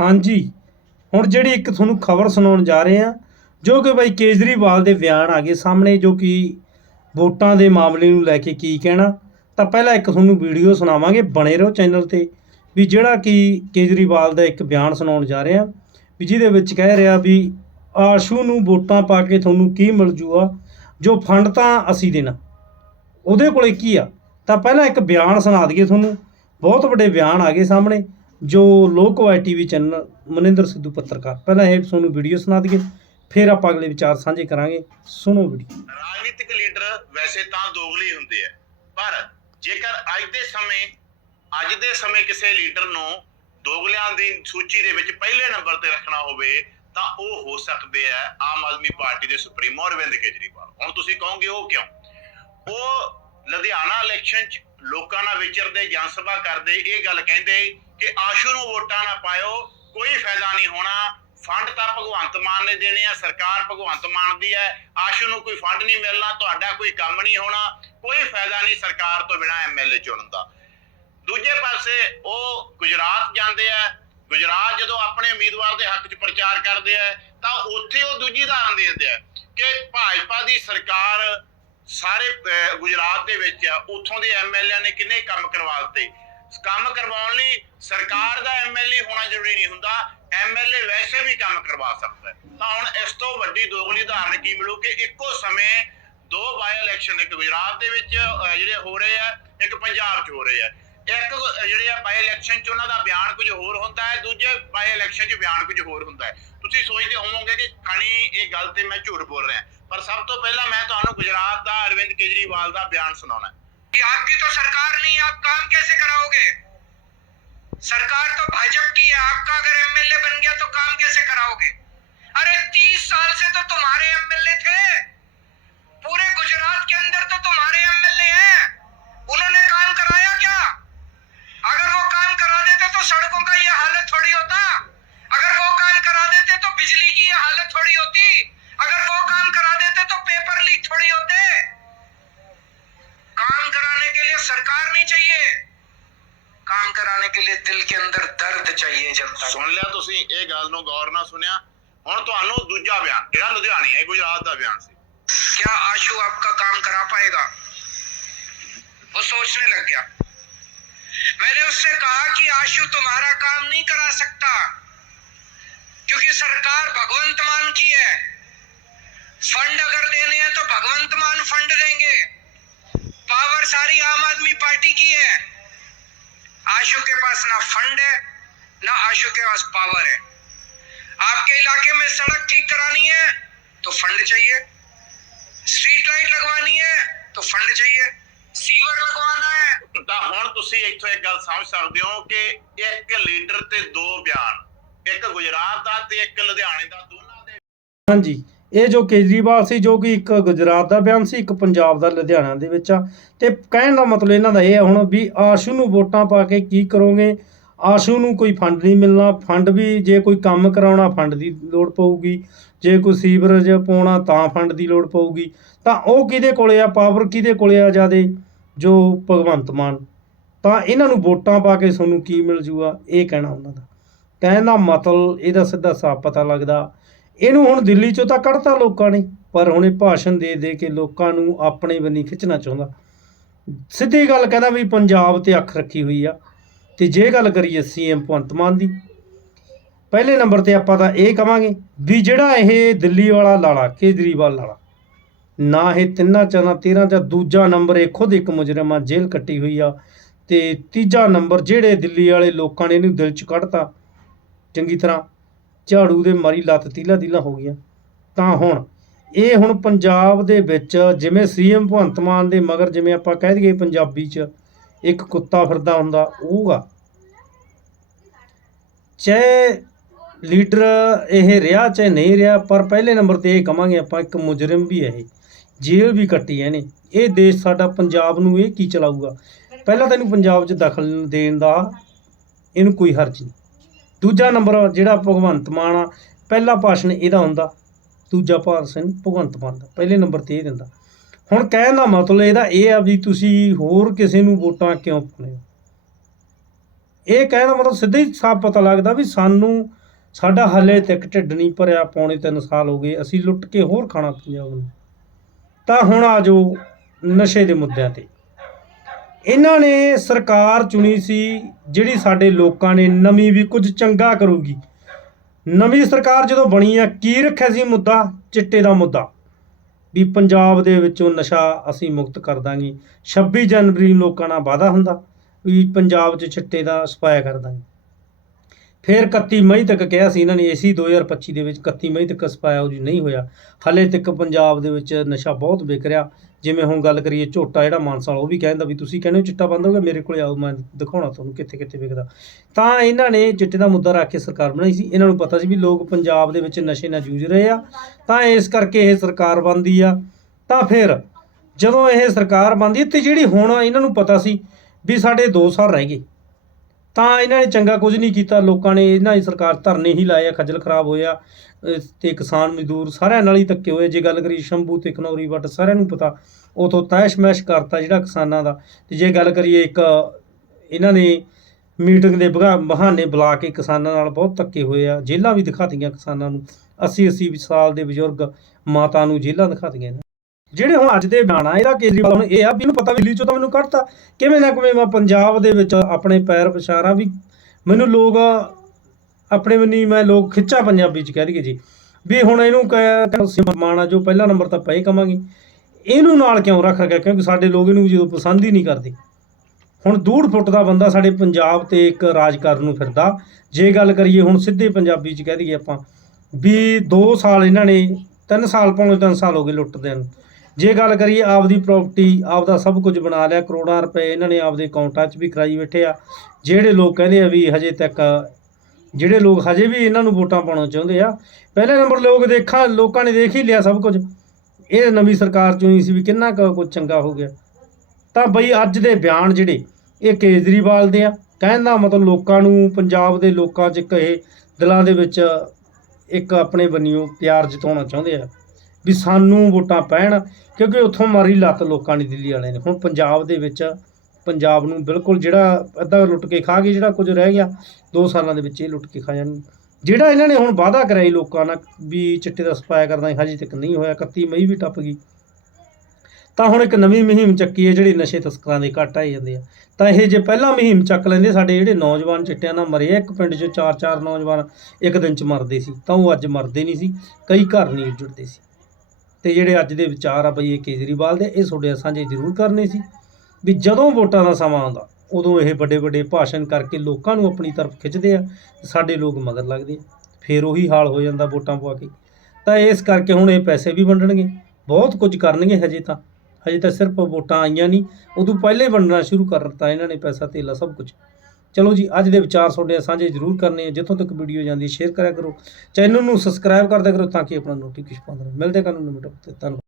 ਹਾਂਜੀ। ਹੁਣ ਜਿਹੜੀ ਇੱਕ ਤੁਹਾਨੂੰ ਖਬਰ ਸੁਣਾਉਣ ਜਾ ਰਹੇ ਹਾਂ, ਜੋ ਕਿ ਬਾਈ ਕੇਜਰੀਵਾਲ ਦੇ ਬਿਆਨ ਆ ਗਏ ਸਾਹਮਣੇ, ਜੋ ਕਿ ਵੋਟਾਂ ਦੇ ਮਾਮਲੇ ਨੂੰ ਲੈ ਕੇ ਕੀ ਕਹਿਣਾ, ਤਾਂ ਪਹਿਲਾਂ ਇੱਕ ਤੁਹਾਨੂੰ ਵੀਡੀਓ ਸੁਣਾਵਾਂਗੇ ਬਣੇ ਰਹੋ ਚੈਨਲ ਤੇ, ਵੀ ਜਿਹੜਾ ਕਿ ਕੇਜਰੀਵਾਲ ਦਾ ਇੱਕ ਬਿਆਨ ਸੁਣਾਉਣ ਜਾ ਰਹੇ ਹਾਂ, ਵੀ ਜਿਹਦੇ ਵਿੱਚ ਕਹਿ ਰਿਹਾ ਵੀ ਆਸ਼ੂ ਨੂੰ ਵੋਟਾਂ ਪਾ ਕੇ ਤੁਹਾਨੂੰ ਕੀ ਮਿਲ ਜੂਗਾ ਜੋ ਫੰਡ ਤਾਂ ਅਸੀਂ ਦੇਣਾ। ਉਹਦੇ ਕੋਲੇ ਕੀ ਆ? ਤਾਂ ਪਹਿਲਾਂ ਇੱਕ ਬਿਆਨ ਸੁਣਾ ਦਈਏ ਤੁਹਾਨੂੰ। ਬਹੁਤ ਵੱਡੇ ਬਿਆਨ ਆ ਗਏ ਸਾਹਮਣੇ। ਜੋ ਲੋਕਵਾਈ ਟੀਵੀ ਚੈਨਲ ਮਨਿੰਦਰ ਸਿੱਧੂ ਪੱਤਰਕਾਰ। ਪਹਿਲਾਂ ਇਹ ਤੁਹਾਨੂੰ ਵੀਡੀਓ ਸੁਣਾ ਦਈਏ, ਫਿਰ ਆਪਾਂ ਅਗਲੇ ਵਿਚਾਰ ਸਾਂਝੇ ਕਰਾਂਗੇ। ਸੁਣੋ ਵੀਡੀਓ ਰਾਜਨੀਤਿਕ ਲੀਡਰ ਵੈਸੇ ਤਾਂ ਦੋਗਲੇ ਹੁੰਦੇ ਆ, ਪਰ ਜੇਕਰ ਅੱਜ ਦੇ ਸਮੇਂ, ਅੱਜ ਦੇ ਸਮੇਂ ਕਿਸੇ ਲੀਡਰ ਨੂੰ ਦੋਗਲਿਆਂ ਦੀ ਸੂਚੀ ਦੇ ਵਿੱਚ ਪਹਿਲੇ ਨੰਬਰ ਤੇ ਰੱਖਣਾ ਹੋਵੇ, ਤਾਂ ਉਹ ਹੋ ਸਕਦੇ ਆ ਆਮ ਆਦਮੀ ਪਾਰਟੀ ਦੇ ਸੁਪਰੀਮੋ ਅਰਵਿੰਦ ਕੇਜਰੀਵਾਲ। ਹੁਣ ਤੁਸੀਂ ਕਹੋਗੇ ਉਹ ਕਿਉਂ? ਉਹ ਲੁਧਿਆਣਾ ਇਲੈਕਸ਼ਨ 'ਚ ਲੋਕਾਂ ਨਾਲ ਵਿਚਰਦੇ ਜਨ ਸਭਾ ਕਰਦੇ, ਇਹ ਗੱਲ ਕਹਿੰਦੇ ਕਿ ਆਸ਼ੂ ਨੂੰ ਵੋਟਾਂ ਨਾ ਪਾਇਓ, ਕੋਈ ਫਾਇਦਾ ਨਹੀਂ ਹੋਣਾ। ਫੰਡ ਤਾਂ ਭਗਵੰਤ ਮਾਨ ਨੇ ਦੇਣੇ ਆ, ਸਰਕਾਰ ਭਗਵੰਤ ਮਾਨ ਦੀ ਹੈ। ਆਸ਼ੂ ਨੂੰ ਕੋਈ ਫੰਡ ਨਹੀਂ ਮਿਲਣਾ, ਤੁਹਾਡਾ ਕੋਈ ਕੰਮ ਨਹੀਂ ਹੋਣਾ, ਕੋਈ ਫਾਇਦਾ ਨਹੀਂ ਸਰਕਾਰ ਤੋਂ ਬਿਨਾ ਐਮਐਲਏ ਚੁਣਨ ਦਾ। ਦੂਜੇ ਪਾਸੇ ਉਹ ਗੁਜਰਾਤ ਜਾਂਦੇ ਆ। ਗੁਜਰਾਤ ਜਦੋਂ ਆਪਣੇ ਉਮੀਦਵਾਰ ਦੇ ਹੱਕ 'ਚ ਪ੍ਰਚਾਰ ਕਰਦੇ ਆ, ਤਾਂ ਉੱਥੇ ਉਹ ਦੂਜੀ ਧਾਰਨ ਦੇ ਦਿੰਦੇ ਆ ਕਿ ਭਾਜਪਾ ਦੀ ਸਰਕਾਰ ਸਾਰੇ ਗੁਜਰਾਤ ਦੇ ਵਿੱਚ ਆ। ਉੱਥੋਂ ਦੇ ਐਮਐਲਏ ਨੇ ਕਿੰਨੇ ਕੰਮ ਕਰਵਾ ਦਿੱਤੇ? ਕੰਮ ਕਰਵਾਉਣ ਲਈ ਸਰਕਾਰ ਦਾ ਐਮਐਲਏ ਹੋਣਾ ਜ਼ਰੂਰੀ ਨਹੀਂ ਹੁੰਦਾ। ਐਮਐਲਏ ਵੈਸੇ ਵੀ ਕੰਮ ਕਰਵਾ ਸਕਦਾ ਤਾਂ ਹੁਣ ਇਸ ਤੋਂ ਵੱਡੀ ਦੋਗਲੀ ਉਦਾਹਰਨ ਕੀ ਮਿਲੂ ਕਿ ਇੱਕੋ ਸਮੇਂ ਦੋ ਬਾਈ ਇਲੈਕਸ਼ਨ, ਇੱਕ ਗੁਜਰਾਤ ਦੇ ਵਿੱਚ ਜਿਹੜੇ ਹੋ ਰਹੇ ਆ, ਇੱਕ ਪੰਜਾਬ 'ਚ ਹੋ ਰਹੇ ਆ। ਇੱਕ, ਜਿਹੜੇ ਆ ਬਾਈ ਇਲੈਕਸ਼ਨ 'ਚ ਉਹਨਾਂ ਦਾ ਬਿਆਨ ਕੁਝ ਹੋਰ ਹੁੰਦਾ ਹੈ, ਦੂਜੇ ਬਾਈ ਇਲੈਕਸ਼ਨ 'ਚ ਬਿਆਨ ਕੁਝ ਹੋਰ ਹੁੰਦਾ ਹੈ। ਤੁਸੀਂ ਸੋਚਦੇ ਹੋਵੋਗੇ ਕਿ ਖਣੀ ਇਹ ਗੱਲ ਤੇ ਮੈਂ ਝੂਠ ਬੋਲ ਰਿਹਾ। ਪਰ ਸਭ ਤੋਂ ਪਹਿਲਾਂ ਮੈਂ ਤੁਹਾਨੂੰ ਗੁਜਰਾਤ ਦਾ ਅਰਵਿੰਦ ਕੇਜਰੀਵਾਲ ਦਾ ਬਿਆਨ ਸੁਣਾਉਣਾ ਹੈ कि आपकी तो सरकार नहीं है आप काम कैसे कराओगे सरकार तो भाजपा की है आपका अगर एमएलए बन गया तो काम कैसे कराओगे अरे तीस साल से तो तुम्हारे एमएलए थे कराने के लिए दिल के अंदर दर्द चाहिए जनता का। ਸੁਣ ਲਿਆ ਤੁਸੀਂ ਇਹ ਗੱਲ ਨੂੰ ਗੌਰ ਨਾਲ ਸੁਣਿਆ ਹੁਣ ਤੁਹਾਨੂੰ ਦੂਜਾ ਬਿਆਨ ਜਿਹੜਾ ਲੁਧਿਆਣੀ ਹੈ ਇਹ ਗੁਜਰਾਤ ਦਾ ਬਿਆਨ ਸੀ क्या आशु आपका काम करा पाएगा वो सोचने लग गया मैंने उससे कहा कि आशु तुम्हारा काम नहीं करा सकता क्योंकि सरकार भगवंत मान की है फंड अगर देने हैं तो भगवंत मान फंड देंगे पावर सारी आम आदमी पार्टी की है आशु के पास ना फंड है ना आशु के पास पावर है आपके इलाके में सड़क ठीक करानी है तो फंड चाहिए स्ट्रीट लाइट लगवानी है तो फंड चाहिए सीवर लगवाना है ਤਾਂ ਹੁਣ ਤੁਸੀਂ ਇੱਥੋਂ ਇੱਕ ਗੱਲ ਸਮਝ ਸਕਦੇ ਹੋ ਕਿ ਇੱਕ ਲੀਡਰ ਤੇ ਦੋ ਬਿਆਨ ਇੱਕ ਗੁਜਰਾਤ ਦਾ ਤੇ ਇੱਕ ਲੁਧਿਆਣੇ ਦਾ ਦੋਨਾਂ ਦੇ ਹਾਂਜੀ ਇਹ ਜੋ ਕੇਜਰੀਵਾਲ ਸੀ, ਜੋ ਕਿ ਇੱਕ ਗੁਜਰਾਤ ਦਾ ਬਿਆਨ ਸੀ, ਇੱਕ ਪੰਜਾਬ ਦਾ ਲੁਧਿਆਣਾ ਦੇ ਵਿੱਚ ਆ। ਤੇ ਕਹਿਣ ਦਾ ਮਤਲਬ ਇਹਨਾਂ ਦਾ ਇਹ ਹੈ ਹੁਣ ਵੀ ਆਸ਼ੂ ਨੂੰ ਵੋਟਾਂ ਪਾ ਕੇ ਕੀ ਕਰੋਗੇ? ਆਸ਼ੂ ਨੂੰ ਕੋਈ ਫੰਡ ਨਹੀਂ ਮਿਲਣਾ, ਫੰਡ ਵੀ ਜੇ ਕੋਈ ਕੰਮ ਕਰਾਉਣਾ ਫੰਡ ਦੀ ਲੋੜ ਪਊਗੀ, ਜੇ ਕੋਈ ਸੀਵਰੇਜ ਪਾਉਣਾ ਤਾਂ ਫੰਡ ਦੀ ਲੋੜ ਪਊਗੀ। ਤਾਂ ਉਹ ਕਿਹਦੇ ਕੋਲੇ ਆ? ਪਾਵਰ ਕਿਹਦੇ ਕੋਲੇ ਆ ਜਿਆਦੇ? ਜੋ ਭਗਵੰਤ ਮਾਨ। ਤਾਂ ਇਹਨਾਂ ਨੂੰ ਵੋਟਾਂ ਪਾ ਕੇ ਤੁਹਾਨੂੰ ਕੀ ਮਿਲ ਜੂਗਾ? ਇਹ ਕਹਿਣਾ ਉਹਨਾਂ ਦਾ। ਕਹਿਣ ਦਾ ਮਤਲਬ ਇਹਦਾ ਸਿੱਧਾ ਸਾਫ਼ ਪਤਾ ਲੱਗਦਾ ਇਹਨੂੰ ਹੁਣ ਦਿੱਲੀ ਚੋਂ ਤਾਂ ਕੱਢਤਾ ਲੋਕਾਂ ਨੇ, ਪਰ ਹੁਣ ਇਹ ਭਾਸ਼ਣ ਦੇ ਦੇ ਕੇ ਲੋਕਾਂ ਨੂੰ ਆਪਣੇ ਬੰਨੀ ਖਿੱਚਣਾ ਚਾਹੁੰਦਾ। ਸਿੱਧੀ ਗੱਲ ਕਹਿੰਦਾ ਵੀ ਪੰਜਾਬ ਤੇ ਅੱਖ ਰੱਖੀ ਹੋਈ ਆ, ਤੇ ਜੇ ਗੱਲ ਕਰੀਏ ਸੀਐਮ ਭਗਵੰਤ ਮਾਨ ਦੀ, ਪਹਿਲੇ ਨੰਬਰ ਤੇ ਆਪਾਂ ਤਾਂ ਇਹ ਕਵਾਂਗੇ ਵੀ ਜਿਹੜਾ ਇਹ ਦਿੱਲੀ ਵਾਲਾ ਲਾਲਾ, ਕੇਜਰੀਵਾਲ ਲਾਲਾ, ਨਾ ਇਹ ਤਿੰਨਾਂ ਚਾਰਾਂ 13 ਜਾਂ ਦੂਜਾ ਨੰਬਰ ਇਹ ਖੁਦ ਇੱਕ ਮੁਜਰਮ ਜੇਲ੍ਹ ਕੱਟੀ ਹੋਈ ਆ, ਤੇ ਤੀਜਾ ਨੰਬਰ ਜਿਹੜੇ ਦਿੱਲੀ ਵਾਲੇ ਲੋਕਾਂ ਨੇ ਇਹਨੂੰ ਦਿਲ ਚ ਕੱਢਤਾ, ਚੰਗੀ ਤਰ੍ਹਾਂ ਝਾੜੂ ਦੇ ਮਾਰੀ ਲੱਤ ਤੀਲਾ ਤੀਲਾ ਹੋ ਗਈਆਂ। ਤਾਂ ਹੁਣ ਇਹ ਹੁਣ ਪੰਜਾਬ ਦੇ ਵਿੱਚ ਜਿਵੇਂ ਸੀਐਮ ਭਗਵੰਤ ਮਾਨ ਦੇ ਮਗਰ ਜਿਵੇਂ ਆਪਾਂ ਕਹਿ ਦਈਏ ਪੰਜਾਬੀ 'ਚ ਇੱਕ ਕੁੱਤਾ ਫਿਰਦਾ ਹੁੰਦਾ ਉਹ ਆ ਚਾਹੇ ਲੀਡਰ ਇਹ ਰਿਹਾ, ਚਾਹੇ ਨਹੀਂ ਰਿਹਾ, ਪਰ ਪਹਿਲੇ ਨੰਬਰ ਤੇ ਇਹ ਕਵਾਂਗੇ ਆਪਾਂ, ਇੱਕ ਮੁਜਰਮ ਵੀ ਹੈ ਇਹ। ਜੇਲ੍ਹ ਵੀ ਕੱਟੀ ਇਹਨੇ। ਇਹ ਦੇਸ਼ ਸਾਡਾ ਪੰਜਾਬ ਨੂੰ ਇਹ ਕੀ ਚਲਾਊਗਾ? ਪਹਿਲਾਂ ਤਾਂ ਇਹਨੂੰ ਪੰਜਾਬ 'ਚ ਦਖਲ ਦੇਣ ਦਾ ਇਹਨੂੰ ਕੋਈ ਹਰਜ ਨਹੀਂ। ਦੂਜਾ ਨੰਬਰ ਜਿਹੜਾ ਭਗਵੰਤ ਮਾਨ ਆ, ਪਹਿਲਾ ਭਾਸ਼ਣ ਇਹਦਾ ਹੁੰਦਾ, ਦੂਜਾ ਭਾਸ਼ਣ ਭਗਵੰਤ ਮਾਨ ਦਾ, ਪਹਿਲੇ ਨੰਬਰ ਤੇ ਇਹ ਦਿੰਦਾ। ਹੁਣ ਕਹਿਣ ਦਾ ਮਤਲਬ ਇਹਦਾ ਇਹ ਆ ਵੀ ਤੁਸੀਂ ਹੋਰ ਕਿਸੇ ਨੂੰ ਵੋਟਾਂ ਕਿਉਂ ਪਾਉਂਦੇ ਹੋ? ਇਹ ਕਹਿਣ ਦਾ ਮਤਲਬ ਸਿੱਧਾ ਹੀ ਸਾਫ਼ ਪਤਾ ਲੱਗਦਾ ਵੀ ਸਾਨੂੰ ਸਾਡਾ ਹੱਲੇ ਤੱਕ ਢਿੱਡ ਨਹੀਂ ਭਰਿਆ, ਪੌਣੇ 3 ਸਾਲ ਹੋ ਗਏ, ਅਸੀਂ ਲੁੱਟ ਕੇ ਹੋਰ ਖਾਣਾ ਪੰਜਾਬ ਨੂੰ ਤਾਂ ਹੁਣ ਆ ਜਾਓ ਨਸ਼ੇ ਦੇ ਮੁੱਦਿਆਂ ਤੇ। ਇਹਨਾਂ ਨੇ ਸਰਕਾਰ ਚੁਣੀ ਸੀ ਜਿਹੜੀ ਸਾਡੇ ਲੋਕਾਂ ਨੇ ਨਵੀਂ ਵੀ ਕੁਝ ਚੰਗਾ ਕਰੂਗੀ। ਨਵੀਂ ਸਰਕਾਰ ਜਦੋਂ ਬਣੀ ਆ, ਕੀ ਰੱਖਿਆ ਸੀ ਮੁੱਦਾ? ਚਿੱਟੇ ਦਾ ਮੁੱਦਾ। ਵੀ ਪੰਜਾਬ ਦੇ ਵਿੱਚੋਂ ਨਸ਼ਾ ਅਸੀਂ ਮੁਕਤ ਕਰ ਦਾਂਗੇ। 26 ਜਨਵਰੀ ਨੂੰ ਲੋਕਾਂ ਨਾਲ ਵਾਅਦਾ ਹੁੰਦਾ ਵੀ ਪੰਜਾਬ 'ਚ ਚਿੱਟੇ ਦਾ ਸਪਾਇਆ ਕਰ ਦਾਂਗੇ। ਫਿਰ 31 ਮਈ ਤੱਕ ਕਿਹਾ ਸੀ ਇਹਨਾਂ ਨੇ, ਏਸੀ 2025 ਦੇ ਵਿੱਚ 31 ਮਈ ਤੱਕ ਸਪਾਇਆ ਉਹ ਜੀ, ਨਹੀਂ ਹੋਇਆ। ਹਲੇ ਤੱਕ ਪੰਜਾਬ ਦੇ ਵਿੱਚ ਨਸ਼ਾ ਬਹੁਤ ਵਿਕ ਰਿਹਾ। ਜਿਵੇਂ ਹੁਣ ਗੱਲ ਕਰੀਏ ਝੋਟਾ ਜਿਹੜਾ ਮਾਨਸਾ ਵਾਲਾ, ਉਹ ਵੀ ਕਹਿੰਦਾ ਵੀ ਤੁਸੀਂ ਕਹਿੰਦੇ ਹੋ ਚਿੱਟਾ ਬੰਦ ਹੋ ਗਿਆ, ਮੇਰੇ ਕੋਲੇ ਆਓ, ਮੈਂ ਦਿਖਾਉਣਾ ਤੁਹਾਨੂੰ ਕਿੱਥੇ ਕਿੱਥੇ ਵਿਕਦਾ। ਤਾਂ ਇਹਨਾਂ ਨੇ ਚਿੱਟੇ ਦਾ ਮੁੱਦਾ ਰੱਖ ਕੇ ਸਰਕਾਰ ਬਣਾਈ ਸੀ। ਇਹਨਾਂ ਨੂੰ ਪਤਾ ਸੀ ਵੀ ਲੋਕ ਪੰਜਾਬ ਦੇ ਵਿੱਚ ਨਸ਼ੇ ਨਾਲ ਜੂਝ ਰਹੇ ਆ। ਤਾਂ ਇਸ ਕਰਕੇ ਇਹ ਸਰਕਾਰ ਬਣਦੀ ਆ। ਤਾਂ ਫਿਰ ਜਦੋਂ ਇਹ ਸਰਕਾਰ ਬਣਦੀ ਤੇ ਜਿਹੜੀ ਹੁਣ ਇਹਨਾਂ ਨੂੰ ਪਤਾ ਸੀ ਵੀ ਸਾਡੇ 2 ਸਾਲ ਰਹਿ ਗਏ। ਤਾਂ ਇਹਨਾਂ ਨੇ ਚੰਗਾ ਕੁਝ ਨਹੀਂ ਕੀਤਾ। ਲੋਕਾਂ ਨੇ ਇਹਨਾਂ ਦੀ ਸਰਕਾਰ ਧਰਨੇ ਹੀ ਲਾਏ ਆ, ਖੱਜਲ ਖਰਾਬ ਹੋਇਆ ਅਹ ਤੇ ਕਿਸਾਨ ਮਜ਼ਦੂਰ ਸਾਰਿਆਂ ਨਾਲ ਹੀ ਧੱਕੇ ਹੋਏ ਜੇ ਗੱਲ ਕਰੀ ਸ਼ੰਭੂ ਤੇ ਕਨੌਰੀ ਵੱਟ, ਸਾਰਿਆਂ ਨੂੰ ਪਤਾ, ਉਥੋਂ ਤੈਸ਼-ਮੈਸ਼ ਕਰਤਾ ਜਿਹੜਾ ਕਿਸਾਨਾਂ ਦਾ। ਤੇ ਜੇ ਗੱਲ ਕਰੀਏ ਇੱਕ, ਇਹਨਾਂ ਨੇ ਮੀਟਿੰਗ ਦੇ ਬਗਾ- ਬਹਾਨੇ ਬੁਲਾ ਕੇ ਕਿਸਾਨਾਂ ਨਾਲ ਬਹੁਤ ਧੱਕੇ ਹੋਏ ਆ। ਜੇਲ੍ਹਾਂ ਵੀ ਦਿਖਾਤੀਆਂ ਕਿਸਾਨਾਂ ਨੂੰ। 80 80 ਸਾਲ ਦੇ ਬਜ਼ੁਰਗ ਮਾਤਾ ਨੂੰ ਜੇਲ੍ਹਾਂ ਦਿਖਾਤੀਆਂ ਨੇ ਜਿਹੜੇ ਹੁਣ ਅੱਜ ਦੇ ਬਿਆਨ ਆ, ਇਹਦਾ ਕੇਜਰੀਵਾਲ ਹੁਣ ਇਹ ਆ ਵੀ ਇਹਨੂੰ ਪਤਾ ਵੀ ਦਿੱਲੀ ਚੋਂ ਤਾਂ ਮੈਨੂੰ ਕੱਢਤਾ। ਕਿਵੇਂ ਨਾ ਕਿਵੇਂ ਮੈਂ ਪੰਜਾਬ ਦੇ ਵਿੱਚ ਆਪਣੇ ਪੈਰ ਪਛਾਰਾਂ ਵੀ ਮੈਨੂੰ ਲੋਕ ਆਪਣੇ ਬੰਨੀ ਮੈਂ ਲੋਕ ਖਿੱਚਾ ਪੰਜਾਬੀ ਚ ਕਹਿ ਦਈਏ ਜੀ। ਵੀ ਹੁਣ ਇਹਨੂੰ ਕਹਿ ਮਾਣਾ ਜੋ ਪਹਿਲਾ ਨੰਬਰ ਤਾਂ ਪਏ ਕਵਾਂਗੇ ਇਹਨੂੰ ਨਾਲ ਕਿਉਂ ਰੱਖ ਰੱਖਿਆ ਕਿਉਂਕਿ ਸਾਡੇ ਲੋਕ ਇਹਨੂੰ ਜਦੋਂ ਪਸੰਦ ਹੀ ਨਹੀਂ ਕਰਦੇ। ਹੁਣ ਦੂੜ ਫੁੱਟ ਦਾ ਬੰਦਾ ਸਾਡੇ ਪੰਜਾਬ ਤੇ ਇੱਕ ਰਾਜ ਕਰਨ ਨੂੰ ਫਿਰਦਾ। ਜੇ ਗੱਲ ਕਰੀਏ ਹੁਣ ਸਿੱਧੇ ਪੰਜਾਬੀ ਚ ਕਹਿ ਦਈਏ ਆਪਾਂ, ਵੀ 2 ਸਾਲ ਇਹਨਾਂ ਨੇ 3 ਸਾਲ, ਪੌਣੇ 3 ਸਾਲ ਹੋ ਗਏ ਲੁੱਟਦੇ ਨੂੰ ਜੇ ਗੱਲ ਕਰੀਏ ਆਪਦੀ ਪ੍ਰਾਪਰਟੀ ਆਪਦਾ ਸਭ ਕੁਝ ਬਣਾ ਲਿਆ, ਕਰੋੜਾਂ ਰੁਪਏ ਇਹਨਾਂ ਨੇ ਆਪਦੇ ਅਕਾਊਂਟਾਂ 'ਚ ਵੀ ਕਰਾਈ ਬੈਠੇ ਆ। ਜਿਹੜੇ ਲੋਕ ਕਹਿੰਦੇ ਆ ਵੀ ਹਜੇ ਤੱਕ, ਜਿਹੜੇ ਲੋਕ ਹਜੇ ਵੀ ਇਹਨਾਂ ਨੂੰ ਵੋਟਾਂ ਪਾਉਣਾ ਚਾਹੁੰਦੇ ਆ, ਪਹਿਲੇ ਨੰਬਰ ਲੋਕ ਦੇਖਾਂ, ਲੋਕਾਂ ਨੇ ਦੇਖ ਹੀ ਲਿਆ ਸਭ ਕੁਝ। ਇਹ ਨਵੀਂ ਸਰਕਾਰ ਚੋਂ ਹੀ ਸੀ ਵੀ ਕਿੰਨਾ ਕੁ ਕੁਝ ਚੰਗਾ ਹੋ ਗਿਆ। ਤਾਂ ਬਈ ਅੱਜ ਦੇ ਬਿਆਨ ਜਿਹੜੇ, ਇਹ ਕੇਜਰੀਵਾਲ ਦੇ ਆ। ਕਹਿਣ ਦਾ ਮਤਲਬ ਲੋਕਾਂ ਨੂੰ, ਪੰਜਾਬ ਦੇ ਲੋਕਾਂ 'ਚ ਇੱਕ ਇਹ, ਦਿਲਾਂ ਦੇ ਵਿੱਚ ਇੱਕ ਆਪਣੇ ਬੰਨਿਓ ਪਿਆਰ ਜਤਾਉਣਾ ਚਾਹੁੰਦੇ ਆ। ਵੀ ਸਾਨੂੰ ਵੋਟਾਂ ਪੈਣ, ਕਿਉਂਕਿ ਉੱਥੋਂ ਮਾਰੀ ਲੱਤ ਲੋਕਾਂ ਨੇ ਦਿੱਲੀ ਵਾਲਿਆਂ ਨੇ। ਹੁਣ ਪੰਜਾਬ ਦੇ ਵਿੱਚ, ਪੰਜਾਬ ਨੂੰ ਬਿਲਕੁਲ ਜਿਹੜਾ ਅੱਧਾ ਲੁੱਟ ਕੇ ਖਾ ਗਏ, ਜਿਹੜਾ ਕੁਝ ਰਹਿ ਗਿਆ 2 ਸਾਲਾਂ ਦੇ ਵਿੱਚ ਇਹ ਲੁੱਟ ਕੇ ਖਾ ਜਾਣਗੇ ਜਿਹੜਾ ਇਹਨਾਂ ਨੇ ਹੁਣ ਵਾਅਦਾ ਕਰਾਈ ਲੋਕਾਂ ਨਾਲ ਵੀ ਚਿੱਟੇ ਦਾ ਸਫਾਇਆ ਕਰਦਾ ਹਜੇ ਤੱਕ ਨਹੀਂ ਹੋਇਆ 31 ਮਈ ਵੀ ਟੱਪ ਗਈ। ਤਾਂ ਹੁਣ ਇੱਕ ਨਵੀਂ ਮੁਹਿੰਮ ਚੱਕੀ ਹੈ, ਜਿਹੜੀ ਨਸ਼ੇ ਤਸਕਰਾਂ ਦੇ ਘੱਟ ਆਈ ਜਾਂਦੇ ਆ। ਤਾਂ ਇਹ ਜੇ ਪਹਿਲਾਂ ਮੁਹਿੰਮ ਚੱਕ ਲੈਂਦੇ, ਸਾਡੇ ਜਿਹੜੇ ਨੌਜਵਾਨ ਚਿੱਟਿਆਂ ਨਾਲ ਮਰੇ ਇੱਕ ਪਿੰਡ 'ਚ ਚਾਰ ਚਾਰ ਨੌਜਵਾਨ ਇੱਕ ਦਿਨ 'ਚ ਮਰਦੇ ਸੀ, ਤਾਂ ਉਹ ਅੱਜ ਮਰਦੇ ਨਹੀਂ ਸੀ, ਕਈ ਘਰ ਨਹੀਂ ਜੁੜਦੇ ਸੀ। ਤੇ ਜਿਹੜੇ ਅੱਜ ਦੇ ਵਿਚਾਰ ਆ ਬਈ ਇਹ ਕੇਜਰੀਵਾਲ ਦੇ, ਇਹ ਤੁਹਾਡੇ ਸਾਂਝੇ ਜ਼ਰੂਰ ਕਰਨੇ ਸੀ ਵੀ ਜਦੋਂ ਵੋਟਾਂ ਦਾ ਸਮਾਂ ਆਉਂਦਾ, ਉਦੋਂ ਇਹ ਵੱਡੇ ਵੱਡੇ ਭਾਸ਼ਣ ਕਰਕੇ ਲੋਕਾਂ ਨੂੰ ਆਪਣੀ ਤਰਫ ਖਿੱਚਦੇ ਆ ਸਾਡੇ ਲੋਕ ਮਗਰ ਲੱਗਦੇ ਆ। ਫਿਰ ਉਹੀ ਹਾਲ ਹੋ ਜਾਂਦਾ ਵੋਟਾਂ ਪਵਾ ਕੇ। ਤਾਂ ਇਸ ਕਰਕੇ ਹੁਣ ਇਹ ਪੈਸੇ ਵੀ ਵੰਡਣਗੇ, ਬਹੁਤ ਕੁਝ ਕਰਨਗੇ ਹਜੇ ਤਾਂ। ਹਜੇ ਤਾਂ ਸਿਰਫ ਵੋਟਾਂ ਆਈਆਂ ਨਹੀਂ, ਉਦੋਂ ਪਹਿਲੇ ਵੰਡਣਾ ਸ਼ੁਰੂ ਕਰ ਦਿੱਤਾ ਇਹਨਾਂ ਨੇ ਪੈਸਾ ਧੇਲਾ ਸਭ ਕੁਝ। ਚਲੋ ਜੀ, ਅੱਜ ਦੇ ਵਿਚਾਰ ਤੁਹਾਡੇ ਸਾਂਝੇ ਜ਼ਰੂਰ ਕਰਨੇ ਆ। ਜਿੱਥੋਂ ਤੱਕ ਵੀਡੀਓ ਜਾਂਦੀ ਸ਼ੇਅਰ ਕਰਿਆ ਕਰੋ। ਚੈਨਲ ਨੂੰ ਸਬਸਕ੍ਰਾਈਬ ਕਰਦਿਆ ਕਰੋ ਤਾਂ ਕਿ ਆਪਣਾ ਨੋਟੀਫਿਕੇਸ਼ਨ ਪਾਉਂਦੇ ਮਿਲਦੇ ਕੱਲ੍ਹ ਨੂੰ ਤੇ। ਧੰਨਵਾਦ।